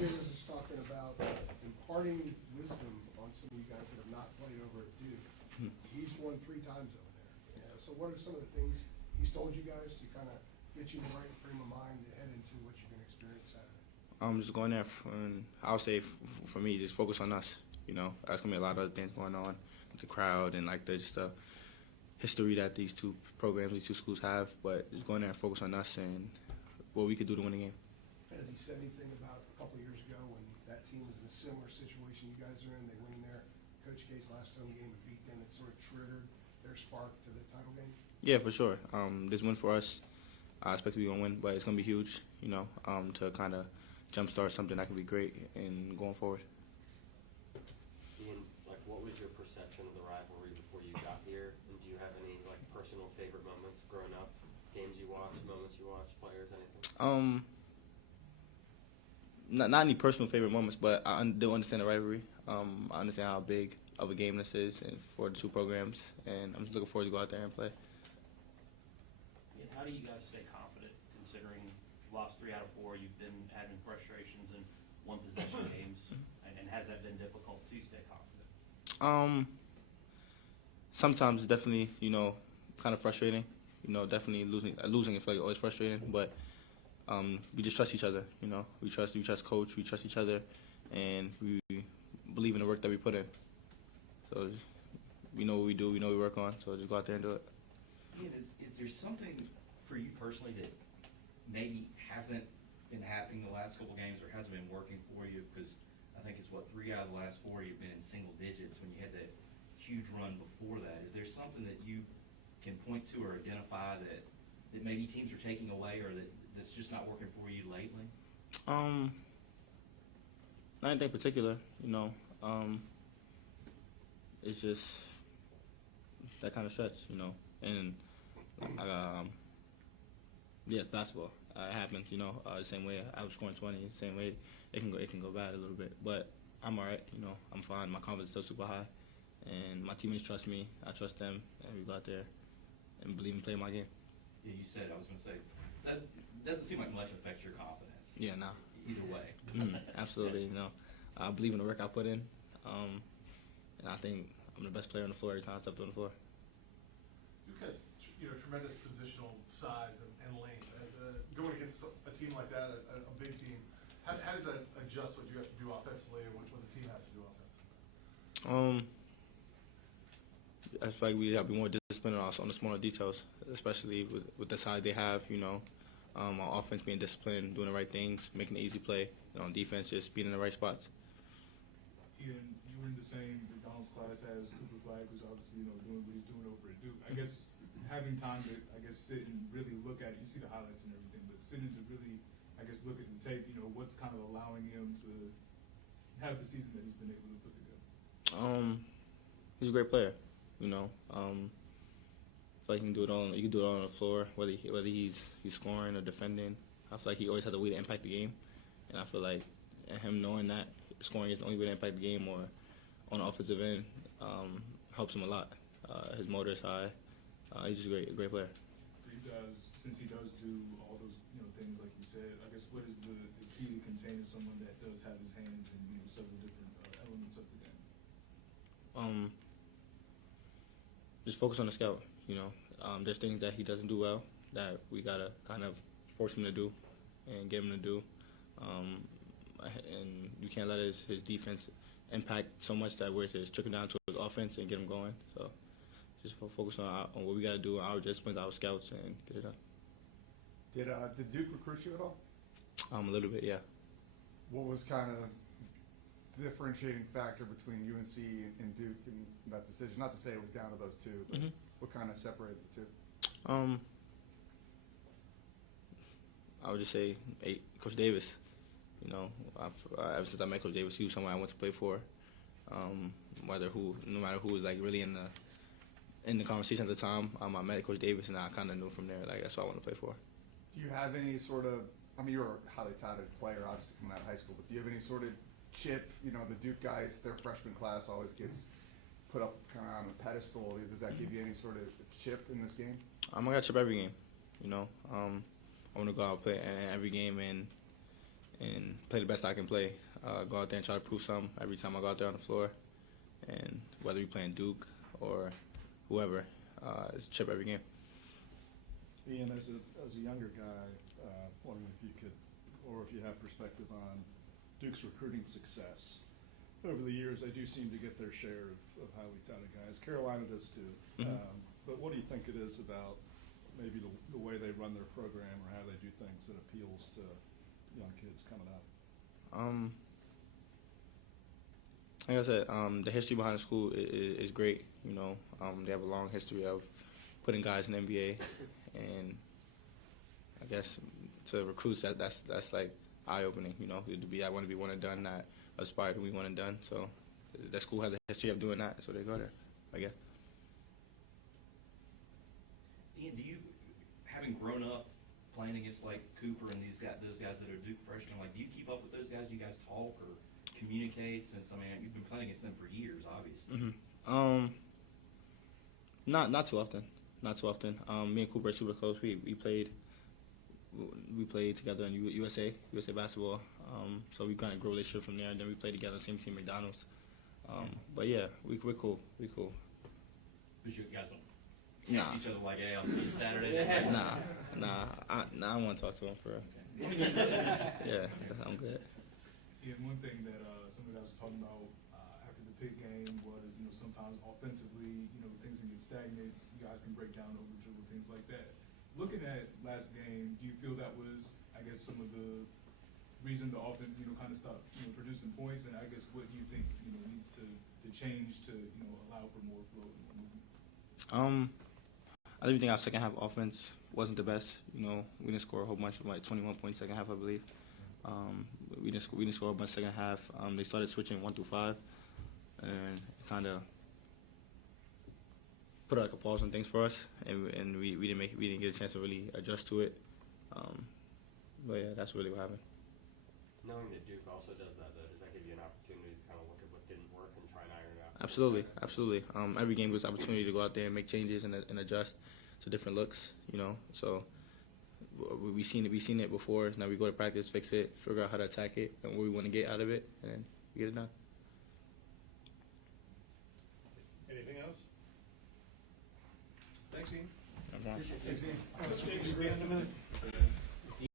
Davis is talking about imparting wisdom on some of you guys that have not played over at Duke. He's won 3 times over there. Yeah, so what are some of the things he's told you guys to kind of get you in the right frame of mind to head into what you're going to experience Saturday? Just going there, and I would say for me, just focus on us. You know, there's gonna be a lot of other things going on with the crowd and like the history that these 2 programs, these 2 schools have. But just going there and focus on us and what we could do to win the game. Has he said anything about a couple of years ago when that team was in a similar situation you guys are in? They went in there, Coach K's last home game and beat them. It sort of triggered their spark to the title game? Yeah, for sure. This win for us, I expect we're going to win, but it's going to be huge, you know, to kind of jumpstart something that could be great in going forward. Ian, like, what was your perception of the rivalry before you got here? And do you have any, like, personal favorite moments growing up? Games you watched, moments you watched, players, anything? Not any personal favorite moments, but I do understand the rivalry. I understand how big of a game this is and for the 2 programs, and I'm just looking forward to go out there and play. Yeah, how do you guys stay confident considering you lost 3 out of 4? You've been having frustrations in one-possession games, and has that been difficult to stay confident? Sometimes it's definitely, you know, kind of frustrating. You know, definitely losing I feel like always frustrating, but we just trust each other. You know, we trust coach, we trust each other, and we believe in the work that we put in. So we know what we do, we know what we work on. So just go out there and do it. Ian, is there something for you personally that maybe hasn't been happening the last couple games or hasn't been working for you? Because I think it's 3 out of the last 4 you've been in single digits when you had that huge run before that. Is there something that you can point to or identify that maybe teams are taking away or that's just not working for you lately? Not anything particular, you know. It's just that kind of stretch, you know. And yeah, it's basketball. It happens, you know. The same way I was scoring 20, the same way it can go bad a little bit. But I'm all right, you know. I'm fine. My confidence is still super high, and my teammates trust me. I trust them, and we go out there and believe in playing my game. Yeah, you said, I was going to say, that doesn't seem like much affects your confidence. Yeah, nah. Either way. Absolutely, you know. I believe in the work I put in, and I think I'm the best player on the floor every time I step on the floor. Duke has, tremendous positional size and length. As going against a team like that, a big team, how does that adjust what you have to do offensively or what the team has to do offensively? I feel like we have to be more disciplined on the smaller details, especially with the size they have, you know. On offense, being disciplined, doing the right things, making an easy play. And on defense, just being in the right spots. Ian, you were in the same McDonald's class as Cooper Flag, who's obviously, doing what he's doing over at Duke. I guess having time to, sit and really look at it, you see the highlights and everything, but sitting to really, look at the tape, what's kind of allowing him to have the season that he's been able to put together? He's a great player, you know. I feel like you can do it all on the floor, whether he's scoring or defending. I feel like he always has a way to impact the game, and I feel like him knowing that scoring is the only way to impact the game or on the offensive end helps him a lot. His motor is high. He's just a great player. Since he does do all those things like you said, I guess what is the key to containing someone that does have his hands in several different elements of the game? Just focus on the scout. There's things that he doesn't do well that we gotta kind of force him to do and get him to do. And you can't let his defense impact so much that where it's trickling down to his offense and get him going. So just focus on what we got to do, our disciplines, our scouts, and get it done. Did Duke recruit you at all? A little bit, yeah. What was kind of the differentiating factor between UNC and Duke in that decision? Not to say it was down to those 2, but what kind of separated the 2? I would just say Coach Davis. Ever since I met Coach Davis, he was someone I went to play for. No matter who was like really in the conversation at the time, I met Coach Davis, and I kind of knew from there that's what I want to play for. Do you have any sort of? I mean, you're a highly touted player, obviously coming out of high school, but do you have any sort of chip? The Duke guys, their freshman class always gets put up kind of on a pedestal. Does that give you any sort of chip in this game? I got chip every game. I want to go out and play every game and play the best I can play. Go out there and try to prove something every time I go out there on the floor. And whether we playing Duke or whoever, it's a chip every game. Ian, as a younger guy, wondering if you could, or if you have perspective on Duke's recruiting success. Over the years, they do seem to get their share of highly touted guys. Carolina does too. Mhm. But what do you think it is about maybe the way they run their program or how they do things that appeals to young kids coming up? Like I said, the history behind the school is great. You know, they have a long history of putting guys in the NBA, and I guess to recruits that's like eye opening. You know, I want to be one and done, not aspire to be one and done. So that school has a history of doing that, so they go there, I guess. Ian, do you, having grown up playing against like Cooper and those guys that are Duke freshmen, like, do you keep up with those guys? Do you guys talk or communicate? Since, I mean, you've been playing against them for years, obviously. Not too often. Not too often. Me and Cooper are super close. We played together in USA basketball. So we kind of grew a relationship from there. And then we played together, same team, McDonald's. But yeah, we're cool. We're cool. Because you guys don't text Nah. each other like, hey, I'll see you Saturday. I don't want to talk to him for real. Yeah, I'm good. Yeah, one thing that some of the guys were talking about after the Pitt game was, sometimes offensively, things can get stagnant. You guys can break down over dribble, things like that. Looking at last game, do you feel that was, I guess, some of the reason the offense, kind of stopped, producing points? And I guess what do you think, needs to change to, allow for more flow and more movement? I do think our second half offense wasn't the best. We didn't score a whole bunch of 21 points second half, I believe. We didn't score a bunch second half. They started switching 1 through 5, and kind of put like a pause on things for us, and we didn't get a chance to really adjust to it. But yeah, that's really what happened. Knowing that Duke also does that, though, does that give you an opportunity to kind of look at what didn't work and try and iron it out? Absolutely. Every game gives us opportunity to go out there and make changes and adjust to different looks. So we've seen it before. Now we go to practice, fix it, figure out how to attack it, and what we want to get out of it, and then get it done. Anything else? Thanks, Ian. No problem. Thanks, Ian.